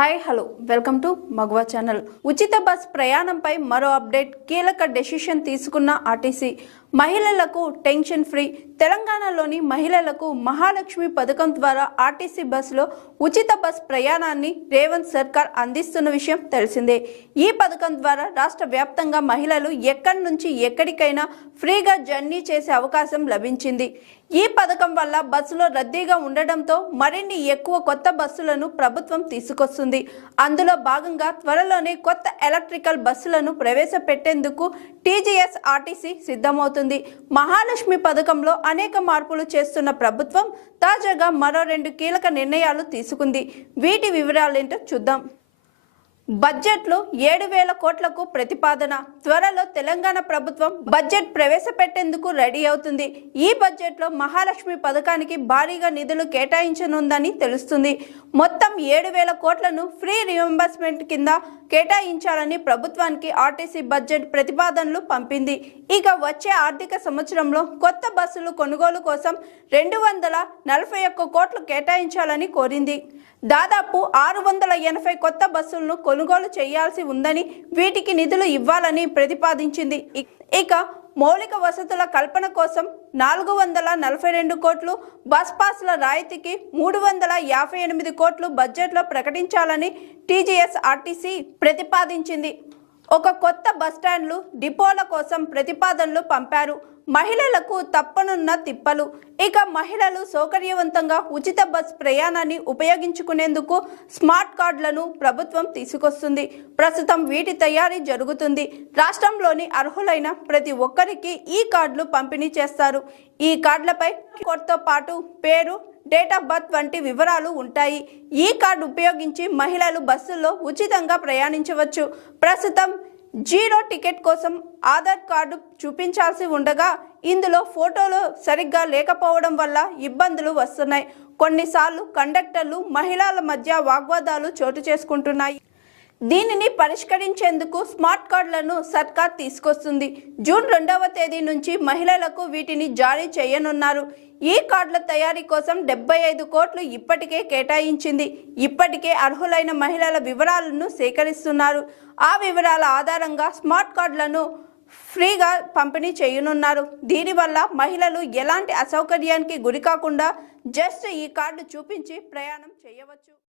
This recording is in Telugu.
హాయ్ హలో వెల్కమ్ టు మగవా ఛానల్ ఉచిత బస్ ప్రయాణంపై మరో అప్డేట్. కీలక డెసిషన్ తీసుకున్న ఆర్టీసీ. మహిళలకు టెన్షన్ ఫ్రీ. తెలంగాణలోని మహిళలకు మహాలక్ష్మి పథకం ద్వారా ఆర్టీసీ బస్సులో ఉచిత బస్ ప్రయాణాన్ని రేవంత్ సర్కార్ అందిస్తున్న విషయం తెలిసిందే. ఈ పథకం ద్వారా రాష్ట్ర వ్యాప్తంగా మహిళలు ఎక్కడి నుంచి ఎక్కడికైనా ఫ్రీగా జర్నీ చేసే అవకాశం లభించింది. ఈ పథకం వల్ల బస్సులో రద్దీగా ఉండడంతో మరిన్ని ఎక్కువ కొత్త బస్సులను ప్రభుత్వం తీసుకొస్తుంది. అందులో భాగంగా త్వరలోనే కొత్త ఎలక్ట్రికల్ బస్సులను ప్రవేశపెట్టేందుకు టీజీఎస్ ఆర్టీసీ సిద్ధమవుతుంది. మహాలక్ష్మి పథకంలో అనేక మార్పులు చేస్తున్న ప్రభుత్వం తాజాగా మరో రెండు కీలక నిర్ణయాలు తీసుకుంది. వీటి వివరాలేంటో చూద్దాం. బడ్జెట్లో ఏడు వేల కోట్లకు ప్రతిపాదన. త్వరలో తెలంగాణ ప్రభుత్వం బడ్జెట్ ప్రవేశపెట్టేందుకు రెడీ అవుతుంది. ఈ బడ్జెట్లో మహాలక్ష్మి పథకానికి భారీగా నిధులు కేటాయించనుందని తెలుస్తుంది. మొత్తం ఏడు వేల కోట్లను ఫ్రీ రియంబర్స్మెంట్ కింద కేటాయించాలని ప్రభుత్వానికి ఆర్టీసీ బడ్జెట్ ప్రతిపాదనలు పంపింది. ఇక వచ్చే ఆర్థిక సంవత్సరంలో కొత్త బస్సులు కొనుగోలు కోసం రెండు వందల నలభై ఒక్క కోట్లు కేటాయించాలని కోరింది. దాదాపు ఆరు వందల ఎనభై కొత్త బస్సులను కొనుగోలు చేయాల్సి ఉందని వీటికి నిధులు ఇవ్వాలని ప్రతిపాదించింది. ఇక మౌలిక వసతుల కల్పన కోసం నాలుగు వందల నలభై రెండు కోట్లు బస్ పాస్ల రాయితీకి మూడు వందల యాభై ఎనిమిది కోట్లు బడ్జెట్లో ప్రకటించాలని టీజీఎస్ ఆర్టీసీ ప్రతిపాదించింది. ఒక కొత్త బస్టాండ్లు డిపోల కోసం ప్రతిపాదనలు పంపారు. మహిళలకు తప్పనున్న తిప్పలు. ఇక మహిళలు సౌకర్యవంతంగా ఉచిత బస్ ప్రయాణాన్ని ఉపయోగించుకునేందుకు స్మార్ట్ కార్డులను ప్రభుత్వం తీసుకొస్తుంది. ప్రస్తుతం వీటి తయారీ జరుగుతుంది. రాష్ట్రంలోని అర్హులైన ప్రతి ఒక్కరికి ఈ కార్డులు పంపిణీ చేస్తారు. ఈ కార్డులపై కోడ్తో పాటు పేరు డేట్ ఆఫ్ బర్త్ వంటి వివరాలు ఉంటాయి. ఈ కార్డు ఉపయోగించి మహిళలు బస్సుల్లో ఉచితంగా ప్రయాణించవచ్చు. ప్రస్తుతం జీరో టికెట్ కోసం ఆధార్ కార్డు చూపించాల్సి ఉండగా ఇందులో ఫోటోలు సరిగ్గా లేకపోవడం వల్ల ఇబ్బందులు వస్తున్నాయి. కొన్నిసార్లు కండక్టర్లు మహిళల మధ్య వాగ్వాదాలు చోటు చేసుకుంటున్నాయి. దీనిని పరిష్కరించేందుకు స్మార్ట్ కార్డులను సర్కార్ తీసుకొస్తుంది. జూన్ రెండవ తేదీ నుంచి మహిళలకు వీటిని జారీ చేయనున్నారు. ఈ కార్డుల తయారీ కోసం డెబ్బై ఐదు కోట్లు ఇప్పటికే కేటాయించింది. ఇప్పటికే అర్హులైన మహిళల వివరాలను సేకరిస్తున్నారు. ఆ వివరాల ఆధారంగా స్మార్ట్ కార్డులను ఫ్రీగా పంపిణీ చేయనున్నారు. దీనివల్ల మహిళలు ఎలాంటి అసౌకర్యానికి గురికాకుండా జస్ట్ ఈ కార్డు చూపించి ప్రయాణం చేయవచ్చు.